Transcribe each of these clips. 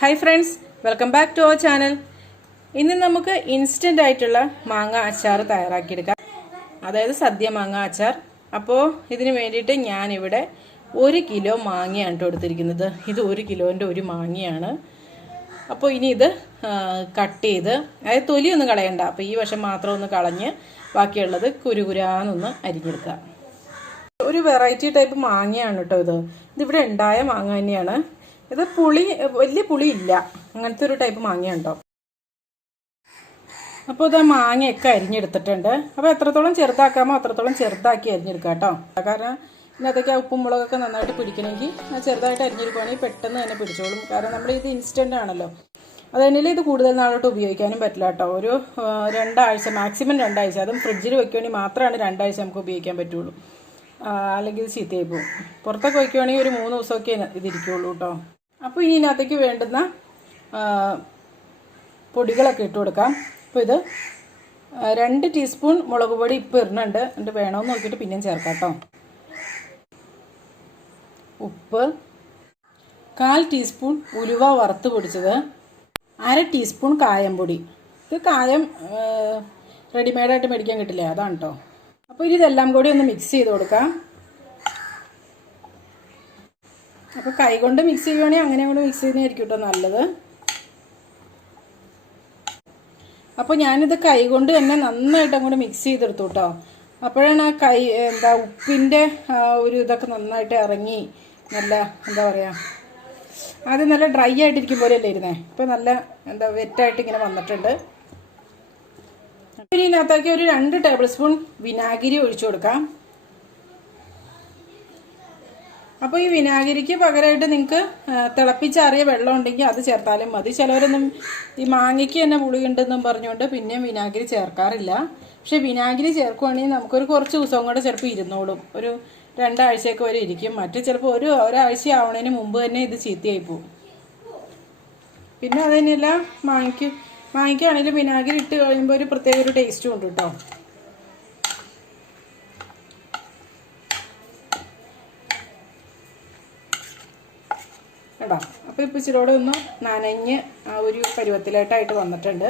Hi friends, welcome back to our channel. ഇന്ന് നമുക്ക് instant ആയിട്ടുള്ള മാങ്ങ അച്ചാർ തയ്യാറാക്കിയെടുക്കാം. അതായത് സദ്യ മാങ്ങ അച്ചാർ. അപ്പോൾ ഇതിനു വേണ്ടിയിട്ട് ഞാൻ ഇവിടെ 1 കിലോ മാങ്ങയാണ് എടുത്തിരിക്കുന്നത്. ഇത് 1 കിലോന്റെ ഒരു മാങ്ങയാണ്. അപ്പോൾ ഇനി ഇത് കട്ട് ചെയ്ത് അതായത് തൊലിയൊന്നും കളയണ്ട. അപ്പോൾ ഈ വശം മാത്രം ഒന്ന് കളഞ്ഞ് ബാക്കിയുള്ളത് കുരുകുരാന്നൊന്ന് അരിഞ്ഞെടുക്കുക. ഒരു വെറൈറ്റി ടൈപ്പ് മാങ്ങയാണ് കേട്ടോ ഇത്. ഇതിവിടെ ഉണ്ടായ മാങ്ങ തന്നെയാണ്. ഇത് വലിയ പുളി ഇല്ല, അങ്ങനത്തെ ഒരു ടൈപ്പ് മാങ്ങയുണ്ടോ. അപ്പോൾ ഇത് മാങ്ങയൊക്കെ അരിഞ്ഞെടുത്തിട്ടുണ്ട്. അപ്പോൾ എത്രത്തോളം ചെറുതാക്കാമോ അത്രത്തോളം ചെറുതാക്കി അരിഞ്ഞെടുക്കാം കേട്ടോ. കാരണം ഇതിനകത്തേക്ക് ഉപ്പും മുളകൊക്കെ നന്നായിട്ട് പിടിക്കണമെങ്കിൽ ചെറുതായിട്ട് അരിഞ്ഞെടുക്കുകയാണെങ്കിൽ പെട്ടെന്ന് തന്നെ പിടിച്ചോളും. കാരണം നമ്മൾ ഇത് ഇൻസ്റ്റന്റ് ആണല്ലോ. അതുതന്നെ ഇത് കൂടുതൽ നാളോട്ട് ഉപയോഗിക്കാനും പറ്റില്ല കേട്ടോ. ഒരു 2 ആഴ്ച, മാക്സിമം 2 ആഴ്ച, അതും ഫ്രിഡ്ജിൽ വെക്കുകയാണെങ്കിൽ മാത്രമാണ് 2 ആഴ്ച നമുക്ക് ഉപയോഗിക്കാൻ പറ്റുള്ളൂ. അല്ലെങ്കിൽ ഇത് ചീത്തയായി പോകും. പുറത്തൊക്കെ വയ്ക്കുകയാണെങ്കിൽ ഒരു 3 ദിവസമൊക്കെ ഇതിരിക്കുള്ളൂ കേട്ടോ. അപ്പോൾ ഇനി ഇതിനകത്തേക്ക് വേണ്ടുന്ന പൊടികളൊക്കെ ഇട്ട് കൊടുക്കാം. അപ്പോൾ ഇത് 2 ടീസ്പൂൺ മുളക് പൊടി ഇപ്പോൾ ഇടുന്നുണ്ട്. എന്നിട്ട് വേണമെന്ന് നോക്കിയിട്ട് പിന്നെയും ചേർക്കാം കേട്ടോ. ഉപ്പ്, 1/4 ടീസ്പൂൺ ഉലുവ വറുത്ത് പൊടിച്ചത്, 1/2 ടീസ്പൂൺ കായംപൊടി. ഇത് കായം റെഡിമെയ്ഡായിട്ട് മേടിക്കാൻ കിട്ടില്ലേ, അതാണ് കേട്ടോ. അപ്പോൾ ഇനി ഇതെല്ലാം കൂടി ഒന്ന് മിക്സ് ചെയ്ത് കൊടുക്കാം. അപ്പോൾ കൈ കൊണ്ട് മിക്സ് ചെയ്യുവാണെങ്കിൽ അങ്ങനെ കൊണ്ട് മിക്സ് ചെയ്യുന്നതായിരിക്കും കേട്ടോ നല്ലത്. അപ്പോൾ ഞാനിത് കൈ കൊണ്ട് തന്നെ നന്നായിട്ട് അങ്ങോട്ട് മിക്സ് ചെയ്തെടുത്തു കേട്ടോ. അപ്പോഴാണ് ആ ഉപ്പിൻ്റെ ഒരു ഇതൊക്കെ നന്നായിട്ട് ഇറങ്ങി നല്ല എന്താ പറയുക, ആദ്യം നല്ല ഡ്രൈ ആയിട്ടിരിക്കും പോലെയല്ലേ ഇരുന്നേ. ഇപ്പോൾ നല്ല വെറ്റായിട്ട് ഇങ്ങനെ വന്നിട്ടുണ്ട്. ഇനി ഇതിനകത്തേക്ക് ഒരു 2 ടേബിൾ സ്പൂൺ വിനാഗിരി ഒഴിച്ചു കൊടുക്കാം. അപ്പോൾ ഈ വിനാഗിരിക്ക് പകരമായിട്ട് നിങ്ങൾക്ക് തിളപ്പിച്ചാറിയ വെള്ളം ഉണ്ടെങ്കിൽ അത് ചേർത്താലും മതി. ചിലവരൊന്നും ഈ മാങ്ങയ്ക്ക് തന്നെ പുളിയുണ്ടെന്നും പറഞ്ഞുകൊണ്ട് പിന്നെയും വിനാഗിരി ചേർക്കാറില്ല. പക്ഷെ വിനാഗിരി ചേർക്കുകയാണെങ്കിൽ നമുക്കൊരു കുറച്ച് ദിവസം കൂടെ ചിലപ്പോൾ ഇരുന്നോളും. ഒരു 2 ആഴ്ചയൊക്കെ വരെ ഇരിക്കും. മറ്റു ചിലപ്പോൾ ഒരാഴ്ച ആവണതിന് മുമ്പ് തന്നെ ഇത് ചീത്തയായി പോകും. പിന്നെ അത് തന്നെയല്ല, മാങ്ങയ്ക്കാണെങ്കിലും വിനാഗിരി ഇട്ട് കഴിയുമ്പോൾ ഒരു പ്രത്യേക ഒരു ടേസ്റ്റും ഉണ്ട് കേട്ടോ. കേട്ടോ. അപ്പോൾ ഇപ്പോൾ ഇച്ചിരിയോടെ ഒന്ന് നനഞ്ഞ് ആ ഒരു പരുവത്തിലായിട്ടായിട്ട് വന്നിട്ടുണ്ട്.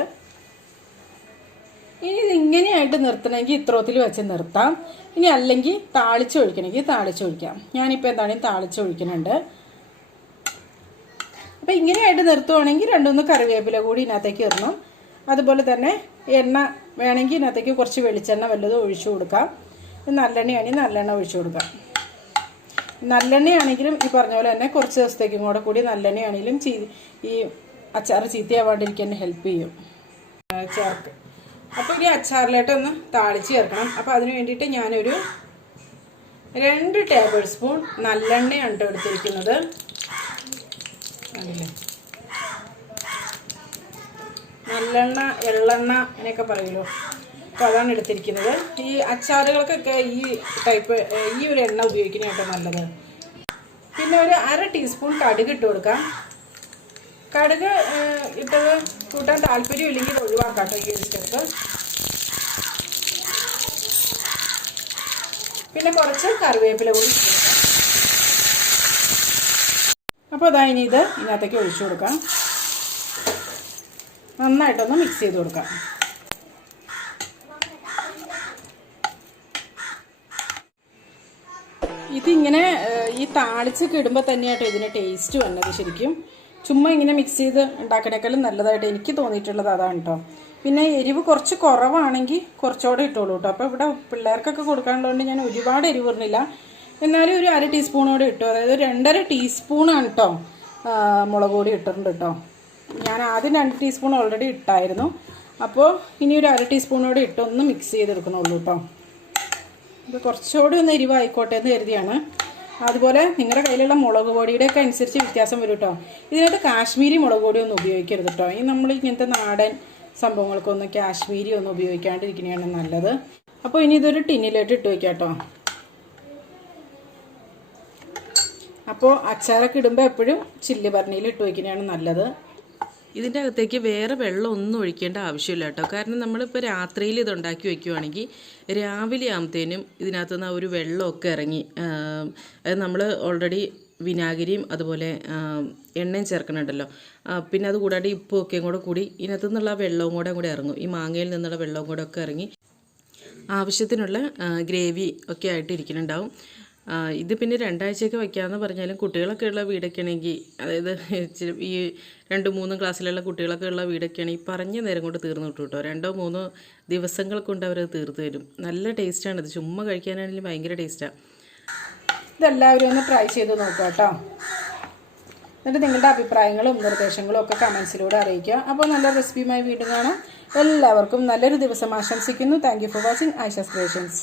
ഇനി ഇതിങ്ങനെയായിട്ട് നിർത്തണമെങ്കിൽ ഇത്രത്തിൽ വെച്ച് നിർത്താം. ഇനി അല്ലെങ്കിൽ താളിച്ചൊഴിക്കണമെങ്കിൽ താളിച്ചൊഴിക്കാം. ഞാനിപ്പോൾ എന്താണെങ്കിൽ താളിച്ചൊഴിക്കുന്നുണ്ട്. അപ്പോൾ ഇങ്ങനെയായിട്ട് നിർത്തുവാണെങ്കിൽ 2-3 കറിവേപ്പില കൂടി ഇതിനകത്തേക്ക് ഇടണം. അതുപോലെ തന്നെ എണ്ണ വേണമെങ്കിൽ ഇതിനകത്തേക്ക് കുറച്ച് വെളിച്ചെണ്ണ വല്ലതും ഒഴിച്ചു കൊടുക്കാം. നല്ലെണ്ണയാണെങ്കിൽ നല്ലെണ്ണ ഒഴിച്ചു കൊടുക്കാം. നല്ലെണ്ണയാണെങ്കിലും ഈ പറഞ്ഞ പോലെ തന്നെ കുറച്ച് ദിവസത്തേക്കും കൂടി നല്ലെണ്ണയാണെങ്കിലും ഈ അച്ചാർ ചീത്തയാവാണ്ടിരിക്കാൻ ഹെൽപ്പ് ചെയ്യും ചേർക്ക്. അപ്പോൾ ഇനി അച്ചാറിലോട്ടൊന്ന് താളിച്ച് ചേർക്കണം. അപ്പോൾ അതിന് വേണ്ടിയിട്ട് ഞാനൊരു 2 ടേബിൾ സ്പൂൺ നല്ലെണ്ണയാണ് കേട്ടോ എടുത്തിരിക്കുന്നത്. അതല്ലേ, നല്ലെണ്ണ, എള്ളെണ്ണ അങ്ങനെയൊക്കെ പറയുമല്ലോ. അപ്പോൾ അതാണ് എടുത്തിരിക്കുന്നത്. ഈ അച്ചാറുകൾക്കൊക്കെ ഈ ഒരു എണ്ണ ഉപയോഗിക്കുന്നതായിട്ടോ നല്ലത്. പിന്നെ ഒരു 1/2 ടീസ്പൂൺ കടുക് ഇട്ട് കൊടുക്കാം. കടുക് ഇട്ടത് കൂട്ടാൻ താല്പര്യം ഇല്ലെങ്കിൽ ഒഴിവാക്കാം കേട്ടോ ഈ സ്റ്റെപ്പ്. പിന്നെ കുറച്ച് കറിവേപ്പില കൂടി ഇട്ട് കൊടുക്കാം. അപ്പോൾ അതാ ഇനി ഇത് ഇതിനകത്തേക്ക് ഒഴിച്ചു കൊടുക്കാം. നന്നായിട്ടൊന്ന് മിക്സ് ചെയ്ത് കൊടുക്കാം. ഇതിങ്ങനെ ഈ താളിച്ചൊക്കെ ഇടുമ്പോൾ തന്നെയാട്ടോ ഇതിന് ടേസ്റ്റ് വന്നത്. ശരിക്കും ചുമ്മാ ഇങ്ങനെ മിക്സ് ചെയ്ത് ഉണ്ടാക്കണേക്കാളും നല്ലതായിട്ട് എനിക്ക് തോന്നിയിട്ടുള്ളത് അതാണ് കേട്ടോ. പിന്നെ എരിവ് കുറച്ച് കുറവാണെങ്കിൽ കുറച്ചുകൂടെ ഇട്ടോളൂ കേട്ടോ. അപ്പോൾ ഇവിടെ പിള്ളേർക്കൊക്കെ കൊടുക്കാനുള്ളതുകൊണ്ട് ഞാൻ ഒരുപാട് എരിവ് ഇടുന്നില്ല. എന്നാലും ഒരു 1/2 ടീസ്പൂണോടെ ഇട്ടു. അതായത് 2.5 ടീസ്പൂണാണ് കേട്ടോ മുളക് പൊടി ഇട്ടിട്ടുണ്ട് കേട്ടോ. ഞാൻ ആദ്യം 2 ടീസ്പൂൺ ഓൾറെഡി ഇട്ടായിരുന്നു. അപ്പോൾ ഇനി ഒരു 1/2 ടീസ്പൂണോടെ ഇട്ടൊന്ന് മിക്സ് ചെയ്തെടുക്കണുള്ളൂ കേട്ടോ. ഇത് കുറച്ചുകൂടി ഒന്ന് എരിവായിക്കോട്ടെ എന്ന് കരുതിയാണ്. അതുപോലെ നിങ്ങളുടെ കയ്യിലുള്ള മുളക് പൊടിയുടെയൊക്കെ അനുസരിച്ച് വ്യത്യാസം വരും കേട്ടോ. ഇതിനകത്ത് കാശ്മീരി മുളക് പൊടി ഒന്നും ഉപയോഗിക്കരുത് കേട്ടോ. ഈ നമ്മൾ ഇങ്ങനത്തെ നാടൻ സംഭവങ്ങൾക്കൊന്നും കാശ്മീരി ഒന്നും ഉപയോഗിക്കാണ്ടിരിക്കുന്നതാണ് നല്ലത്. അപ്പോൾ ഇനി ഇതൊരു ടിന്നിലോട്ട് ഇട്ട് വയ്ക്കാം കേട്ടോ. അപ്പോൾ അച്ചാറൊക്കെ ഇടുമ്പോൾ എപ്പോഴും ചില്ലി ഭരണിയിൽ ഇട്ട് വയ്ക്കുന്നതാണ് നല്ലത്. ഇതിൻ്റെ അകത്തേക്ക് വേറെ വെള്ളം ഒന്നും ഒഴിക്കേണ്ട ആവശ്യമില്ല കേട്ടോ. കാരണം നമ്മളിപ്പോൾ രാത്രിയിൽ ഇതുണ്ടാക്കി വയ്ക്കുവാണെങ്കിൽ രാവിലെ ആകുമ്പോഴത്തേനും ഇതിനകത്തുനിന്ന് ഒരു വെള്ളമൊക്കെ ഇറങ്ങി, അത് നമ്മൾ ഓൾറെഡി വിനാഗിരിയും അതുപോലെ എണ്ണയും ചേർക്കണുണ്ടല്ലോ. പിന്നെ അത് കൂടാതെ ഉപ്പും ഒക്കെയും കൂടി ഇതിനകത്തു നിന്നുള്ള വെള്ളവും കൂടെ ഇറങ്ങും. ഈ മാങ്ങയിൽ നിന്നുള്ള വെള്ളവും കൂടെ ഒക്കെ ഇറങ്ങി ആവശ്യത്തിനുള്ള ഗ്രേവി ഒക്കെ ആയിട്ട് ഇരിക്കുന്നുണ്ടാവും. ഇത് പിന്നെ 2 ആഴ്ചയൊക്കെ വയ്ക്കാമെന്ന് പറഞ്ഞാലും കുട്ടികളൊക്കെ ഉള്ള വീടൊക്കെ ആണെങ്കിൽ, അതായത് ഈ 2-3 ക്ലാസ്സിലുള്ള കുട്ടികളൊക്കെ ഉള്ള വീടൊക്കെ ആണെങ്കിൽ പറഞ്ഞ നേരം കൊണ്ട് തീർന്നു കിട്ടും കേട്ടോ. 2-3 ദിവസങ്ങൾ കൊണ്ട് അവരത് തീർത്ത് തരും. നല്ല ടേസ്റ്റാണിത്. ചുമ്മാ കഴിക്കാനാണെങ്കിലും ഭയങ്കര ടേസ്റ്റാണ്. ഇതെല്ലാവരും ഒന്ന് ട്രൈ ചെയ്ത് നോക്കുക കേട്ടോ. എന്നിട്ട് നിങ്ങളുടെ അഭിപ്രായങ്ങളും നിർദ്ദേശങ്ങളും ഒക്കെ കമൻസിലൂടെ അറിയിക്കുക. അപ്പോൾ നല്ല റെസിപ്പിയുമായി വീണ്ടും കാണാം. എല്ലാവർക്കും നല്ലൊരു ദിവസം ആശംസിക്കുന്നു. Thank you for watching Aisha's creations.